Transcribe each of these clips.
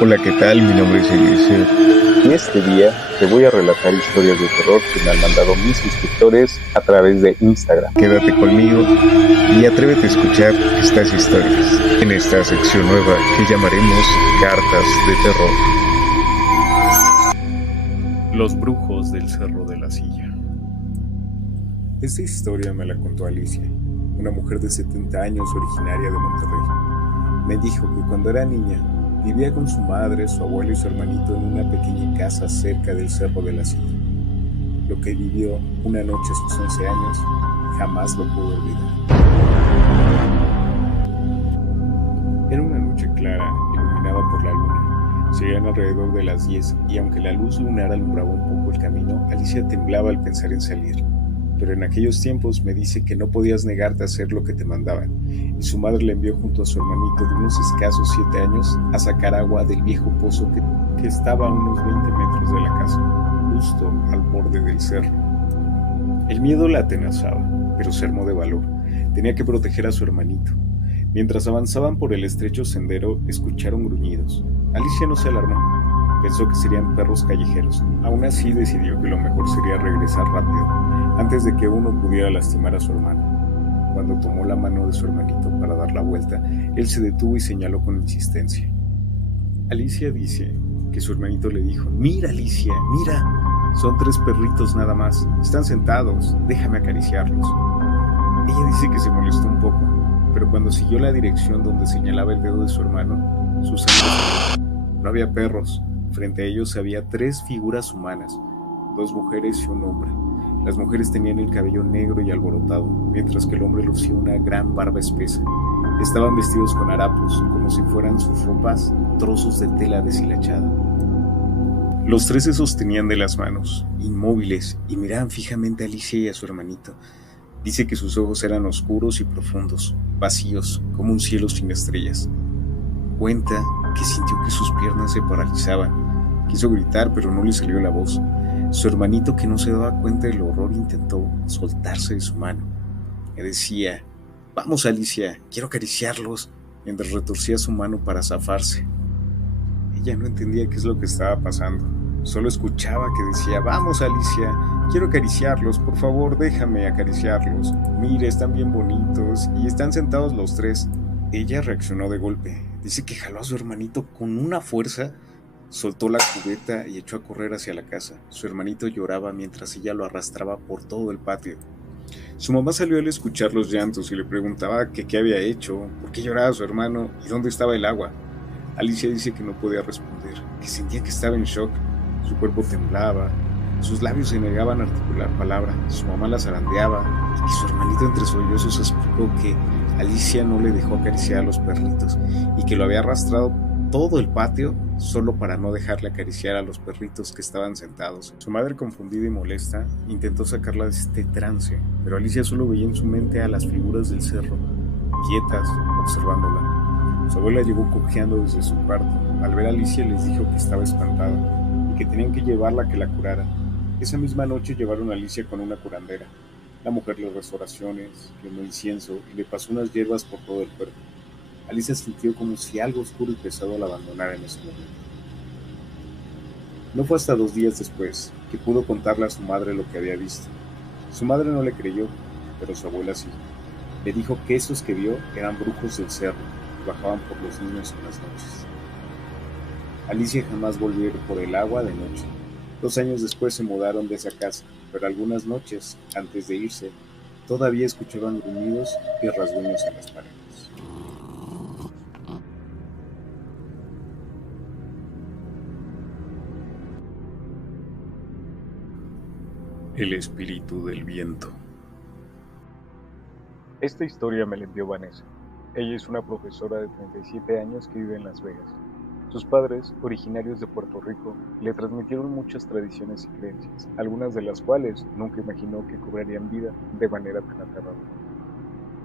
Hola, ¿qué tal? Mi nombre es Eliseo y este día te voy a relatar historias de terror que me han mandado mis suscriptores a través de Instagram. Quédate conmigo y atrévete a escuchar estas historias en esta sección nueva que llamaremos Cartas de Terror. Los brujos del Cerro de la Silla. Esta historia me la contó Alicia, una mujer de 70 años originaria de Monterrey. Me dijo que cuando era niña vivía con su madre, su abuelo y su hermanito en una pequeña casa cerca del Cerro de la Silla. Lo que vivió una noche a sus 11 años jamás lo pudo olvidar. Era una noche clara, iluminada por la luna. Serían alrededor de las 10 y aunque la luz lunar alumbraba un poco el camino, Alicia temblaba al pensar en salir. Pero en aquellos tiempos me dice que no podías negarte a hacer lo que te mandaban, y su madre le envió junto a su hermanito de unos escasos 7 años a sacar agua del viejo pozo que estaba a unos 20 metros de la casa, justo al borde del cerro. El miedo la atenazaba, pero se armó de valor. Tenía que proteger a su hermanito. Mientras avanzaban por el estrecho sendero, escucharon gruñidos. Alicia no se alarmó. Pensó que serían perros callejeros. Aún así decidió que lo mejor sería regresar rápido, antes de que uno pudiera lastimar a su hermano. Cuando tomó la mano de su hermanito para dar la vuelta, él se detuvo y señaló con insistencia. Alicia dice que su hermanito le dijo: «Mira, Alicia, mira, son 3 perritos nada más, están sentados, déjame acariciarlos». Ella dice que se molestó un poco, pero cuando siguió la dirección donde señalaba el dedo de su hermano, su sangre salió. No había perros. Frente a ellos había 3 figuras humanas, 2 mujeres y un hombre. Las mujeres tenían el cabello negro y alborotado, mientras que el hombre lucía una gran barba espesa. Estaban vestidos con harapos, como si fueran sus ropas trozos de tela deshilachada. Los 3 se sostenían de las manos, inmóviles, y miraban fijamente a Alicia y a su hermanito. Dice que sus ojos eran oscuros y profundos, vacíos, como un cielo sin estrellas. Cuenta que sintió que sus piernas se paralizaban. Quiso gritar, pero no le salió la voz. Su hermanito, que no se daba cuenta del horror, intentó soltarse de su mano. Le decía: «Vamos, Alicia, quiero acariciarlos», mientras retorcía su mano para zafarse. Ella no entendía qué es lo que estaba pasando. Solo escuchaba que decía: «Vamos, Alicia, quiero acariciarlos, por favor, déjame acariciarlos. Mira, están bien bonitos y están sentados los 3». Ella reaccionó de golpe. Dice que jaló a su hermanito con una fuerza, soltó la cubeta y echó a correr hacia la casa. Su hermanito lloraba mientras ella lo arrastraba por todo el patio. Su mamá salió al escuchar los llantos y le preguntaba que qué había hecho, por qué lloraba su hermano y dónde estaba el agua. Alicia dice que no podía responder, que sentía que estaba en shock. Su cuerpo temblaba, sus labios se negaban a articular palabra. Su mamá la zarandeaba y que su hermanito entre sollozos explicó que Alicia no le dejó acariciar a los perritos y que lo había arrastrado todo el patio solo para no dejarle acariciar a los perritos que estaban sentados. Su madre, confundida y molesta, intentó sacarla de este trance, pero Alicia solo veía en su mente a las figuras del cerro, quietas, observándola. Su abuela llegó cojeando desde su cuarto. Al ver a Alicia les dijo que estaba espantada y que tenían que llevarla a que la curaran. Esa misma noche llevaron a Alicia con una curandera. La mujer le rezó oraciones, quemó incienso y le pasó unas hierbas por todo el cuerpo. Alicia sintió como si algo oscuro y pesado la abandonara en ese momento. No fue hasta 2 días después que pudo contarle a su madre lo que había visto. Su madre no le creyó, pero su abuela sí. Le dijo que esos que vio eran brujos del cerro que bajaban por los niños en las noches. Alicia jamás volvió a ir por el agua de noche. 2 años después se mudaron de esa casa, pero algunas noches, antes de irse, todavía escuchaban gruñidos y rasguños en las paredes. El espíritu del viento. Esta historia me la envió Vanessa. Ella es una profesora de 37 años que vive en Las Vegas. Sus padres, originarios de Puerto Rico, le transmitieron muchas tradiciones y creencias, algunas de las cuales nunca imaginó que cobrarían vida de manera tan aterradora.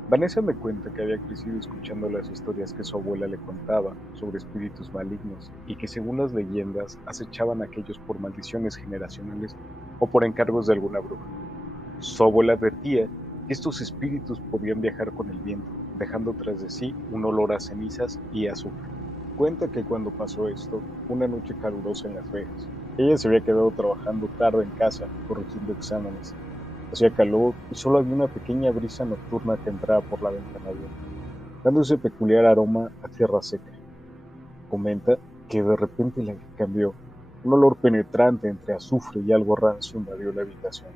Vanessa me cuenta que había crecido escuchando las historias que su abuela le contaba sobre espíritus malignos y que, según las leyendas, acechaban a aquellos por maldiciones generacionales o por encargos de alguna bruja. Su abuela advertía que estos espíritus podían viajar con el viento, dejando tras de sí un olor a cenizas y azufre. Cuenta que cuando pasó esto, una noche calurosa en Las Vegas, ella se había quedado trabajando tarde en casa, corrigiendo exámenes. Hacía calor y solo había una pequeña brisa nocturna que entraba por la ventana abierta, dando ese peculiar aroma a tierra seca. Comenta que de repente el aire cambió. Un olor penetrante entre azufre y algo rancio invadió la habitación.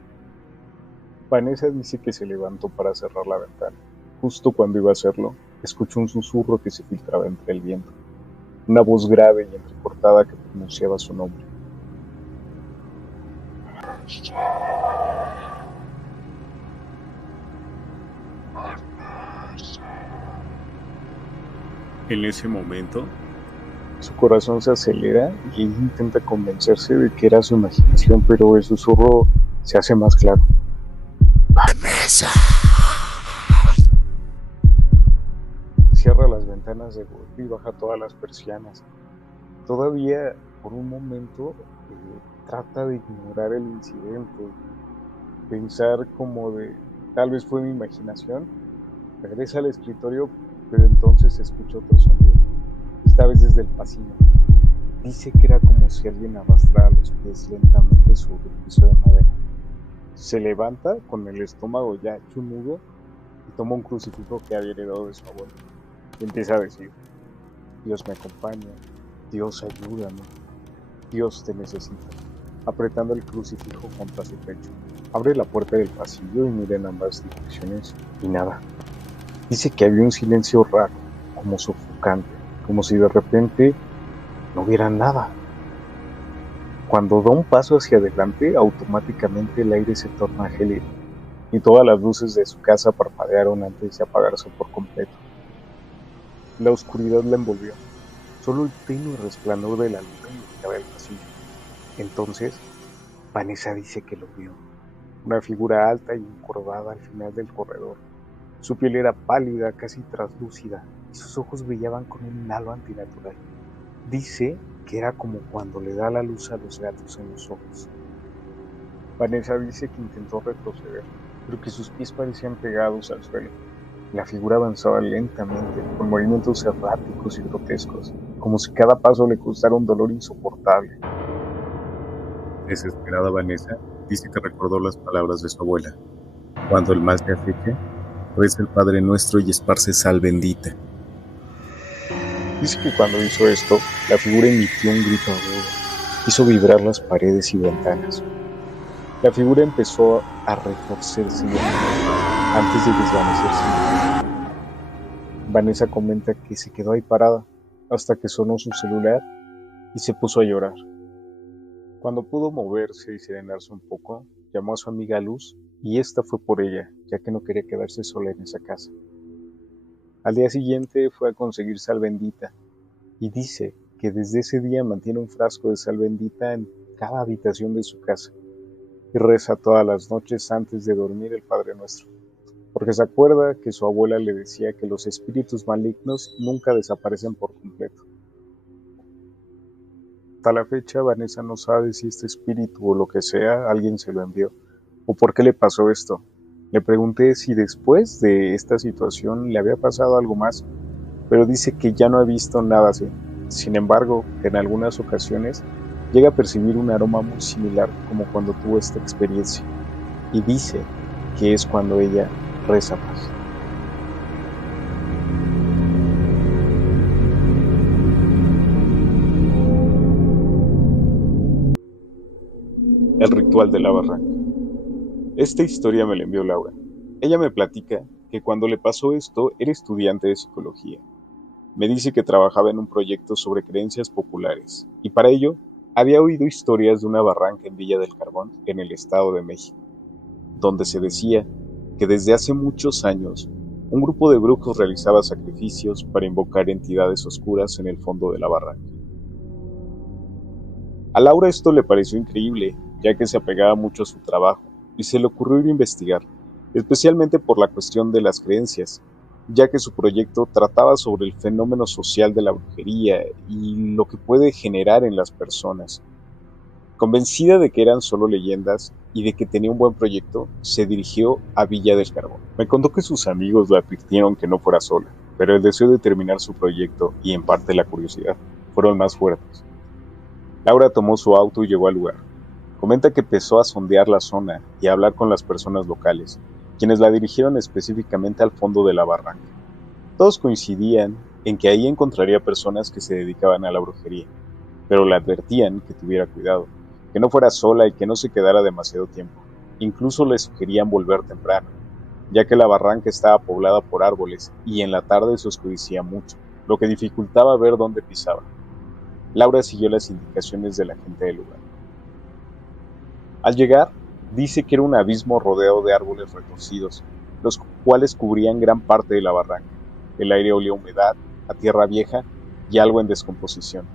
Vanessa dice que se levantó para cerrar la ventana. Justo cuando iba a hacerlo, escuchó un susurro que se filtraba entre el viento. Una voz grave y entrecortada que pronunciaba su nombre. En ese momento, Su corazón se acelera y ella intenta convencerse de que era su imaginación, pero el susurro se hace más claro. ¡Vanessa! Cierra las ventanas de golpe y baja todas las persianas. Todavía, por un momento, trata de ignorar el incidente, pensar como de, tal vez fue mi imaginación. Regresa al escritorio, pero entonces escucha otro sonido, esta vez desde el pasillo. Dice que era como si alguien arrastrara los pies lentamente sobre el piso de madera. Se levanta con el estómago ya hecho un nudo y toma un crucifijo que había heredado de su abuelo. Y empieza a decir: Dios me acompaña, Dios ayúdame, Dios te necesita, apretando el crucifijo contra su pecho. Abre la puerta del pasillo y mira en ambas direcciones y nada. Dice que había un silencio raro, como sofocante, como si de repente no hubiera nada. Cuando da un paso hacia adelante, automáticamente el aire se torna gélido y todas las luces de su casa parpadearon antes de apagarse por completo. La oscuridad la envolvió, solo el tenue resplandor de la luna iluminaba el pasillo. Entonces, Vanessa dice que lo vio, una figura alta y encorvada al final del corredor. Su piel era pálida, casi translúcida, y sus ojos brillaban con un halo antinatural. Dice que era como cuando le da la luz a los gatos en los ojos. Vanessa dice que intentó retroceder, pero que sus pies parecían pegados al suelo. La figura avanzaba lentamente, con movimientos erráticos y grotescos, como si cada paso le costara un dolor insoportable. desesperada Vanessa dice que recordó las palabras de su abuela: cuando el mal te aceche, reza el Padre Nuestro y esparce sal bendita. Dice que cuando hizo esto, la figura emitió un grito agudo, hizo vibrar las paredes y ventanas. La figura empezó a retorcerse antes de desvanecerse. Vanessa comenta que se quedó ahí parada hasta que sonó su celular y se puso a llorar. Cuando pudo moverse y serenarse un poco, llamó a su amiga Luz y esta fue por ella, ya que no quería quedarse sola en esa casa. Al día siguiente fue a conseguir sal bendita y dice que desde ese día mantiene un frasco de sal bendita en cada habitación de su casa y reza todas las noches antes de dormir el Padre Nuestro, porque se acuerda que su abuela le decía que los espíritus malignos nunca desaparecen por completo. Hasta la fecha, Vanessa no sabe si este espíritu o lo que sea alguien se lo envió o por qué le pasó esto. Le pregunté si después de esta situación le había pasado algo más, pero dice que ya no ha visto nada así. Sin embargo, que en algunas ocasiones llega a percibir un aroma muy similar como cuando tuvo esta experiencia, y dice que es cuando ella reza más. El ritual de la barranca. Esta historia me la envió Laura. Ella me platica que cuando le pasó esto era estudiante de psicología. Me dice que trabajaba en un proyecto sobre creencias populares y para ello había oído historias de una barranca en Villa del Carbón, en el Estado de México, donde se decía que desde hace muchos años un grupo de brujos realizaba sacrificios para invocar entidades oscuras en el fondo de la barranca. A Laura esto le pareció increíble, ya que se apegaba mucho a su trabajo y se le ocurrió ir a investigar, especialmente por la cuestión de las creencias, ya que su proyecto trataba sobre el fenómeno social de la brujería y lo que puede generar en las personas. Convencida de que eran solo leyendas y de que tenía un buen proyecto, se dirigió a Villa del Carbón. Me contó que sus amigos le advirtieron que no fuera sola, pero el deseo de terminar su proyecto y en parte la curiosidad fueron más fuertes. Laura tomó su auto y llegó al lugar. Comenta que empezó a sondear la zona y a hablar con las personas locales, quienes la dirigieron específicamente al fondo de la barranca. Todos coincidían en que ahí encontraría personas que se dedicaban a la brujería, pero le advertían que tuviera cuidado, que no fuera sola y que no se quedara demasiado tiempo. Incluso le sugerían volver temprano, ya que la barranca estaba poblada por árboles y en la tarde se oscurecía mucho, lo que dificultaba ver dónde pisaba. Laura siguió las indicaciones de la gente del lugar. Al llegar, dice que era un abismo rodeado de árboles retorcidos, los cuales cubrían gran parte de la barranca. El aire olía a humedad, a tierra vieja y algo en descomposición.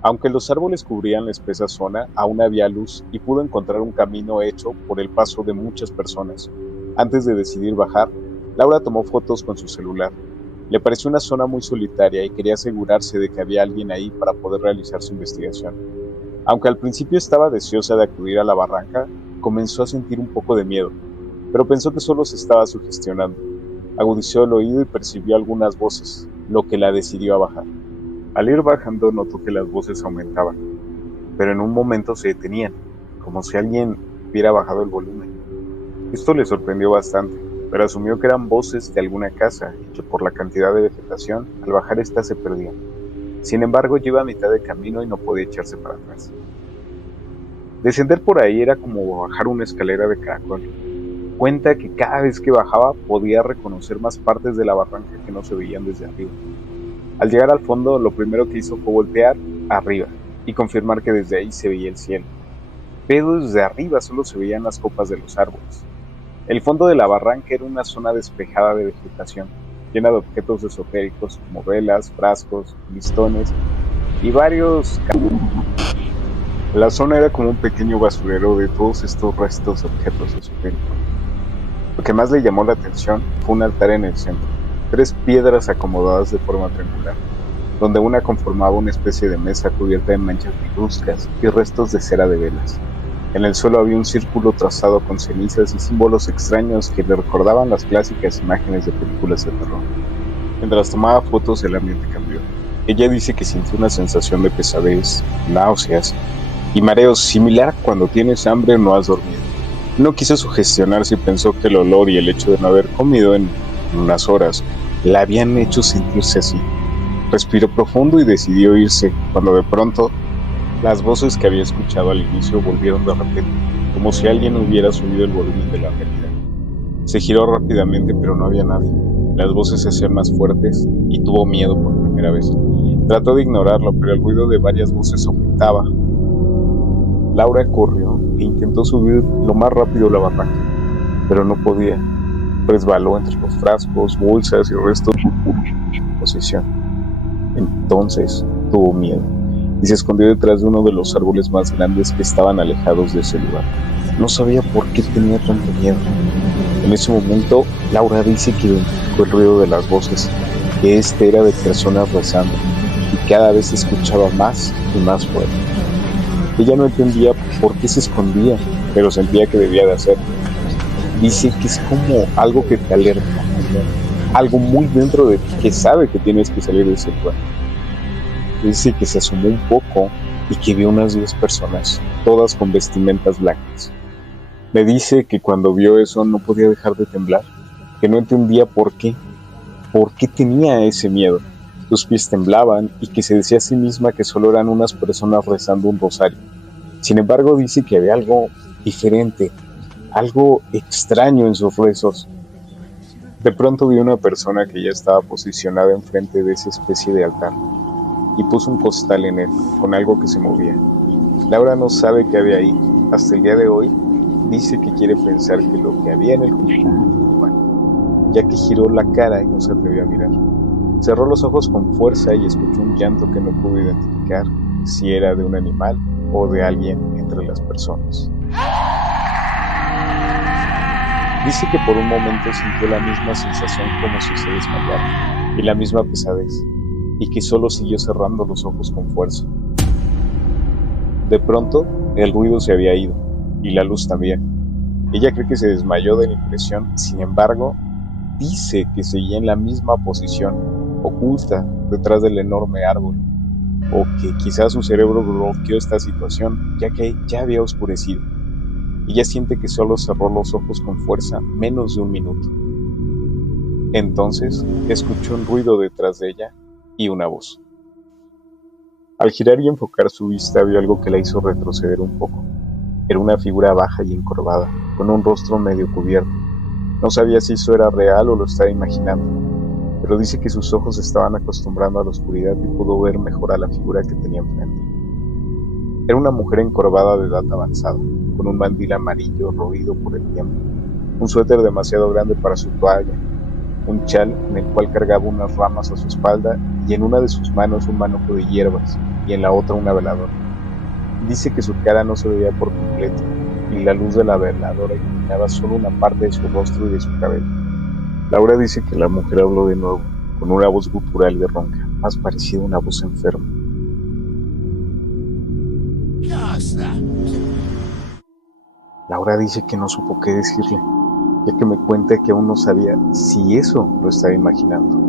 Aunque los árboles cubrían la espesa zona, aún había luz y pudo encontrar un camino hecho por el paso de muchas personas. Antes de decidir bajar, Laura tomó fotos con su celular. Le pareció una zona muy solitaria y quería asegurarse de que había alguien ahí para poder realizar su investigación. Aunque al principio estaba deseosa de acudir a la barranca, comenzó a sentir un poco de miedo, pero pensó que solo se estaba sugestionando. Agudizó el oído y percibió algunas voces, lo que la decidió a bajar. Al ir bajando notó que las voces aumentaban, pero en un momento se detenían, como si alguien hubiera bajado el volumen. Esto le sorprendió bastante, pero asumió que eran voces de alguna casa y que por la cantidad de vegetación, al bajar esta se perdían. Sin embargo, ya iba a mitad de camino y no podía echarse para atrás. Descender por ahí era como bajar una escalera de caracol. Cuenta que cada vez que bajaba podía reconocer más partes de la barranca que no se veían desde arriba. Al llegar al fondo, lo primero que hizo fue voltear arriba y confirmar que desde ahí se veía el cielo. Pero desde arriba solo se veían las copas de los árboles. El fondo de la barranca era una zona despejada de vegetación, llena de objetos esotéricos como velas, frascos, listones y varios campos. La zona era como un pequeño basurero de todos estos restos de objetos esotéricos. Lo que más le llamó la atención fue un altar en el centro, 3 piedras acomodadas de forma triangular, donde una conformaba una especie de mesa cubierta de manchas negruzcas y restos de cera de velas. En el suelo había un círculo trazado con cenizas y símbolos extraños que le recordaban las clásicas imágenes de películas de terror. Mientras tomaba fotos, el ambiente cambió. Ella dice que sintió una sensación de pesadez, náuseas y mareos similar a cuando tienes hambre o no has dormido. No quiso sugestionarse y pensó que el olor y el hecho de no haber comido en unas horas la habían hecho sentirse así. Respiró profundo y decidió irse, cuando de pronto las voces que había escuchado al inicio volvieron de repente, como si alguien hubiera subido el volumen de la realidad. Se giró rápidamente, pero no había nadie. Las voces se hacían más fuertes y tuvo miedo por primera vez. Trató de ignorarlo, pero el ruido de varias voces aumentaba. Laura corrió e intentó subir lo más rápido la barranca, pero no podía. Resbaló entre los frascos, bolsas y restos de posición. Entonces tuvo miedo y se escondió detrás de uno de los árboles más grandes que estaban alejados de ese lugar. No sabía por qué tenía tanto miedo. En ese momento, Laura dice que identificó el ruido de las voces, que este era de personas rezando, y cada vez se escuchaba más y más fuerte. Ella no entendía por qué se escondía, pero sentía que debía de hacerlo. Dice que es como algo que te alerta, algo muy dentro de ti que sabe que tienes que salir de ese lugar. Dice que se asomó un poco y que vio unas 10 personas, todas con vestimentas blancas. Me dice que cuando vio eso no podía dejar de temblar, que no entendía por qué tenía ese miedo. Sus pies temblaban y que se decía a sí misma que solo eran unas personas rezando un rosario. Sin embargo, dice que había algo diferente, algo extraño en sus rezos. De pronto vio una persona que ya estaba posicionada enfrente de esa especie de altar y puso un costal en él, con algo que se movía. Laura no sabe qué había ahí. Hasta el día de hoy, dice que quiere pensar que lo que había en el costal era humano, ya que giró la cara y no se atrevió a mirar. Cerró los ojos con fuerza y escuchó un llanto que no pudo identificar si era de un animal o de alguien entre las personas. Dice que por un momento sintió la misma sensación como si se desmayara y la misma pesadez, y que solo siguió cerrando los ojos con fuerza. De pronto, el ruido se había ido, y la luz también. Ella cree que se desmayó de la impresión, sin embargo, dice que seguía en la misma posición, oculta detrás del enorme árbol, o que quizás su cerebro bloqueó esta situación, ya que ya había oscurecido. Ella siente que solo cerró los ojos con fuerza menos de un minuto. Entonces escuchó un ruido detrás de ella y una voz. Al girar y enfocar su vista vio algo que la hizo retroceder un poco. Era una figura baja y encorvada, con un rostro medio cubierto. No sabía si eso era real o lo estaba imaginando, pero dice que sus ojos se estaban acostumbrando a la oscuridad y pudo ver mejor a la figura que tenía enfrente. Era una mujer encorvada de edad avanzada, con un mandil amarillo roído por el tiempo, un suéter demasiado grande para su toalla, un chal en el cual cargaba unas ramas a su espalda y en una de sus manos un manojo de hierbas y en la otra una veladora. Dice que su cara no se veía por completo y la luz de la veladora iluminaba solo una parte de su rostro y de su cabello. Laura dice que la mujer habló de nuevo, con una voz gutural y ronca, más parecida a una voz enferma. Laura dice que no supo qué decirle, ya que me cuenta que aún no sabía si eso lo estaba imaginando.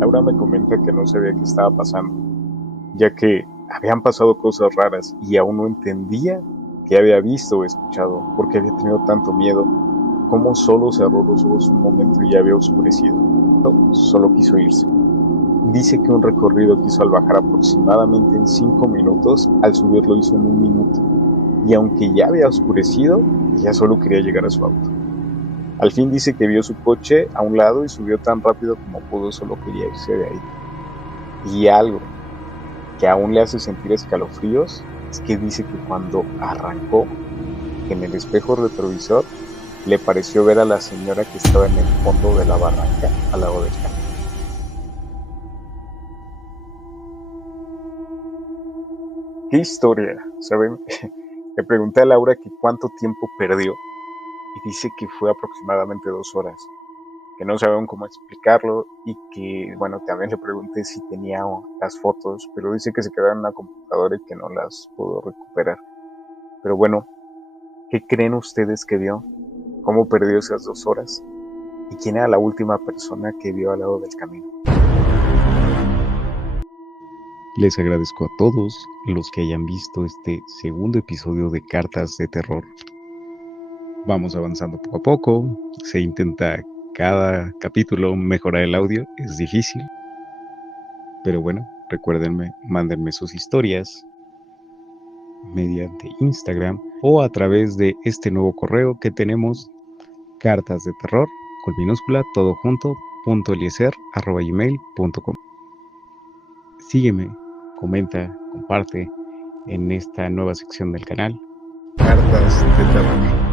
Laura me comenta que no sabía qué estaba pasando, ya que habían pasado cosas raras y aún no entendía qué había visto o escuchado, porque había tenido tanto miedo, como solo cerró los ojos un momento y ya había oscurecido. Solo quiso irse. Dice que un recorrido que hizo al bajar aproximadamente en 5 minutos, al subir lo hizo en 1 minuto, y aunque ya había oscurecido, ya solo quería llegar a su auto. Al fin dice que vio su coche a un lado y subió tan rápido como pudo, solo quería irse de ahí. Y algo que aún le hace sentir escalofríos es que dice que cuando arrancó, en el espejo retrovisor, le pareció ver a la señora que estaba en el fondo de la barranca al lado del camino. ¿Qué historia? ¿Saben? Le pregunté a Laura que cuánto tiempo perdió y dice que fue aproximadamente 2 horas, que no sabían cómo explicarlo y que, bueno, también le pregunté si tenía las fotos, pero dice que se quedaron en la computadora y que no las pudo recuperar. Pero bueno, ¿qué creen ustedes que vio? ¿Cómo perdió esas 2 horas? ¿Y quién era la última persona que vio al lado del camino? Les agradezco a todos los que hayan visto este segundo episodio de Cartas de Terror. Vamos avanzando poco a poco, se intenta cada capítulo mejorar el audio, es difícil. Pero bueno, recuérdenme, mándenme sus historias mediante Instagram o a través de este nuevo correo que tenemos, cartasdeterror, con minúscula, todo junto, .eliezer@gmail.com. Sígueme, comenta, comparte en esta nueva sección del canal, Cartas de Terror.